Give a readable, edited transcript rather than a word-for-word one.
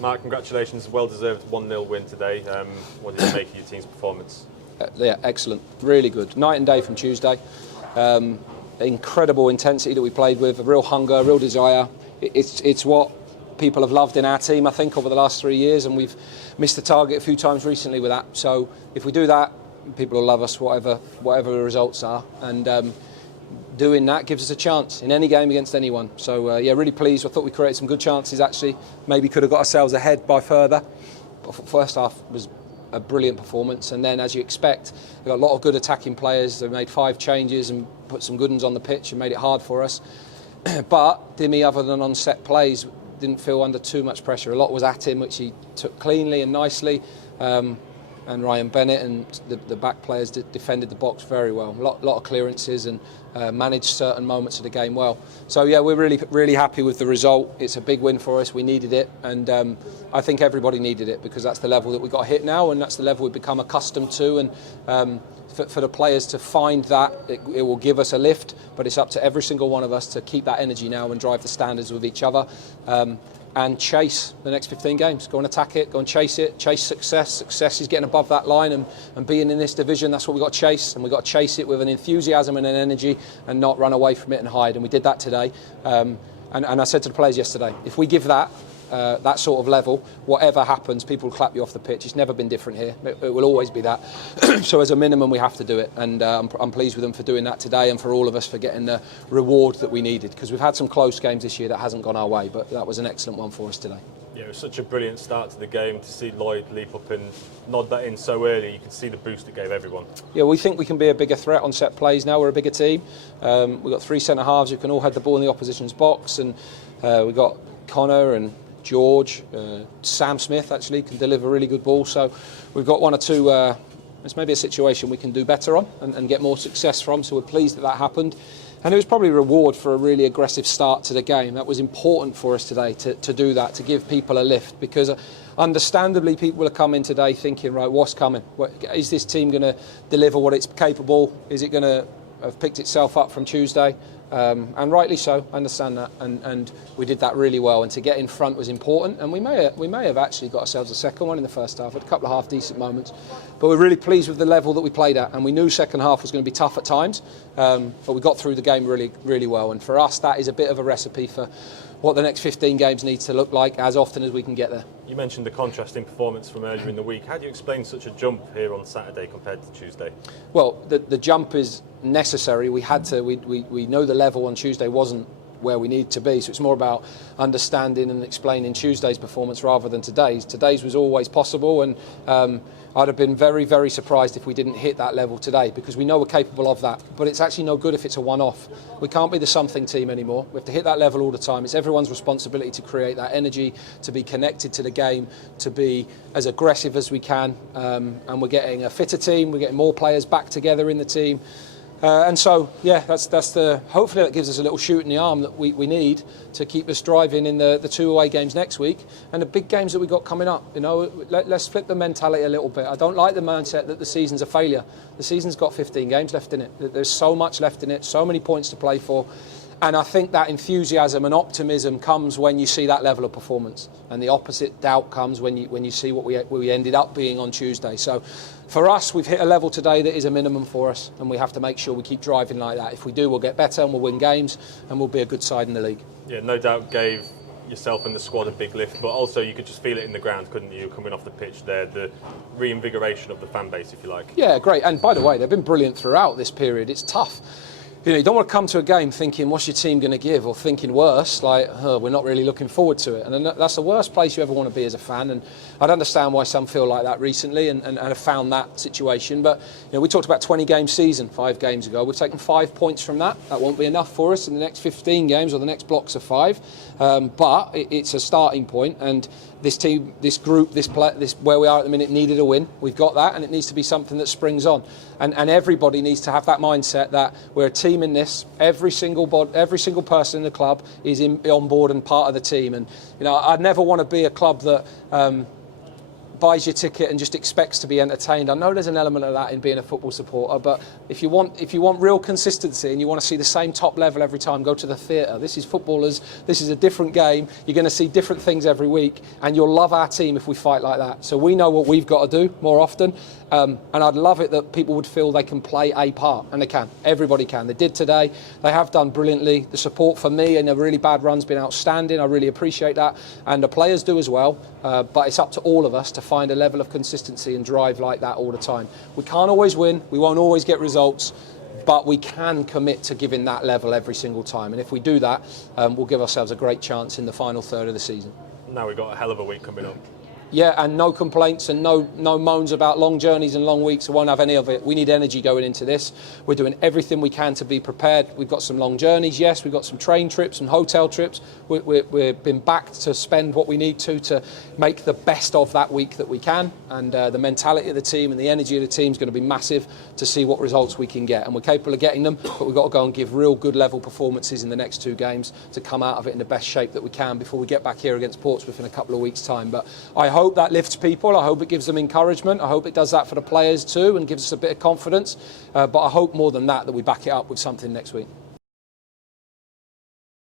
Mark, congratulations. Well-deserved 1-0 win today. What did you make of your team's performance? Yeah, excellent. Really good. Night and day from Tuesday. Incredible intensity that we played with, a real hunger, a real desire. It's what people have loved in our team, I think, over the last 3 years, and we've missed the target a few times recently with that. So if we do that, people will love us, whatever the results are. And doing that gives us a chance in any game against anyone. So yeah, really pleased. I thought we created some good chances actually. Maybe could have got ourselves ahead by further. But first half was a brilliant performance, and then as you expect, we've got a lot of good attacking players. They made 5 changes and put some good ones on the pitch and made it hard for us. But Dimi, other than on set plays, didn't feel under too much pressure. A lot was at him, which he took cleanly and nicely. And Ryan Bennett and the back players defended the box very well. A lot of clearances and managed certain moments of the game well. So yeah, we're really happy with the result. It's a big win for us. We needed it, and I think everybody needed it, because that's the level that we got hit now, and that's the level we've become accustomed to. And for the players to find that, it will give us a lift. But it's up to every single one of us to keep that energy now and drive the standards with each other. And chase the next 15 games. Go and attack it, go and chase it, chase success. Success is getting above that line and being in this division. That's what we've got to chase, and we've got to chase it with an enthusiasm and an energy and not run away from it and hide. And we did that today. And I said to the players yesterday, if we give that sort of level, whatever happens, people will clap you off the pitch. It's never been different here. It will always be that. So as a minimum, we have to do it, and I'm pleased with them for doing that today, and for all of us for getting the reward that we needed, because we've had some close games this year that hasn't gone our way, but that was an excellent one for us today. Yeah, it was such a brilliant start to the game to see Lloyd leap up and nod that in so early. You can see the boost it gave everyone. Yeah, we think we can be a bigger threat on set plays now. We're a bigger team. We've got 3 centre halves who can all head the ball in the opposition's box, and we've got Connor and George, Sam Smith actually can deliver really good balls. So we've got 1 or 2. It's maybe a situation we can do better on and get more success from. So we're pleased that happened. And it was probably a reward for a really aggressive start to the game. That was important for us today to do that, to give people a lift, because understandably people are coming today thinking, right, what's coming? Is this team going to deliver what it's capable? Is it going to have picked itself up from Tuesday? And rightly so, I understand that, and we did that really well. And to get in front was important, and we may have actually got ourselves a second one in the first half. Had a couple of half decent moments, but we're really pleased with the level that we played at. And we knew second half was going to be tough at times, but we got through the game really well. And for us, that is a bit of a recipe for what the next 15 games needs to look like as often as we can get there. You mentioned the contrasting performance from earlier in the week. How do you explain such a jump here on Saturday compared to Tuesday? Well, the jump is necessary. We had to. We know the level on Tuesday wasn't where we need to be, so it's more about understanding and explaining Tuesday's performance rather than today's. Today's was always possible, and I'd have been very surprised if we didn't hit that level today, because we know we're capable of that. But it's actually no good if it's a one-off. We can't be the something team anymore. We have to hit that level all the time. It's everyone's responsibility to create that energy, to be connected to the game, to be as aggressive as we can. And we're getting a fitter team. We're getting more players back together in the team. And so, yeah, that's the. Hopefully, that gives us a little shoot in the arm that we need to keep us driving in the 2 away games next week and the big games that we've got coming up. You know, let's flip the mentality a little bit. I don't like the mindset that the season's a failure. The season's got 15 games left in it. There's so much left in it, so many points to play for. And I think that enthusiasm and optimism comes when you see that level of performance, and the opposite doubt comes when you see what we ended up being on Tuesday. So for us, we've hit a level today that is a minimum for us, and we have to make sure we keep driving like that. If we do, we'll get better and we'll win games and we'll be a good side in the league. Yeah, no doubt gave yourself and the squad a big lift, but also you could just feel it in the ground, couldn't you, coming off the pitch there, the reinvigoration of the fan base, if you like. Yeah, great. And by the way, they've been brilliant throughout this period. It's tough. You know, you don't want to come to a game thinking, what's your team going to give? Or thinking worse, like, we're not really looking forward to it. And that's the worst place you ever want to be as a fan. And I'd understand why some feel like that recently and have found that situation. But, you know, we talked about 20-game season 5 games ago. We've taken 5 points from that. That won't be enough for us in the next 15 games or the next blocks of 5. But it's a starting point. And this team, this group, this where we are at the minute needed a win. We've got that, and it needs to be something that springs on. And everybody needs to have that mindset that we're a team in this. Every single person in the club is on board and part of the team. And you know, I'd never want to be a club that buys your ticket and just expects to be entertained. I know there's an element of that in being a football supporter, but if you want real consistency and you want to see the same top level every time, go to the theatre. This is footballers. This is a different game. You're going to see different things every week, and you'll love our team if we fight like that. So we know what we've got to do more often, and I'd love it that people would feel they can play a part, and they can. Everybody can. They did today. They have done brilliantly. The support for me in a really bad run's been outstanding. I really appreciate that, and the players do as well. But it's up to all of us to find a level of consistency and drive like that all the time. We can't always win. We won't always get results. But we can commit to giving that level every single time. And if we do that, we'll give ourselves a great chance in the final third of the season. Now we've got a hell of a week coming up. Yeah, and no complaints and no moans about long journeys and long weeks. We won't have any of it. We need energy going into this. We're doing everything we can to be prepared. We've got some long journeys, yes. We've got some train trips and hotel trips. We've been back to spend what we need to make the best of that week that we can. And the mentality of the team and the energy of the team is going to be massive to see what results we can get. And we're capable of getting them, but we've got to go and give real good level performances in the next two games to come out of it in the best shape that we can before we get back here against Portsmouth in a couple of weeks' time. But I hope that lifts people. I hope it gives them encouragement. I hope it does that for the players too and gives us a bit of confidence. But I hope more than that we back it up with something next week.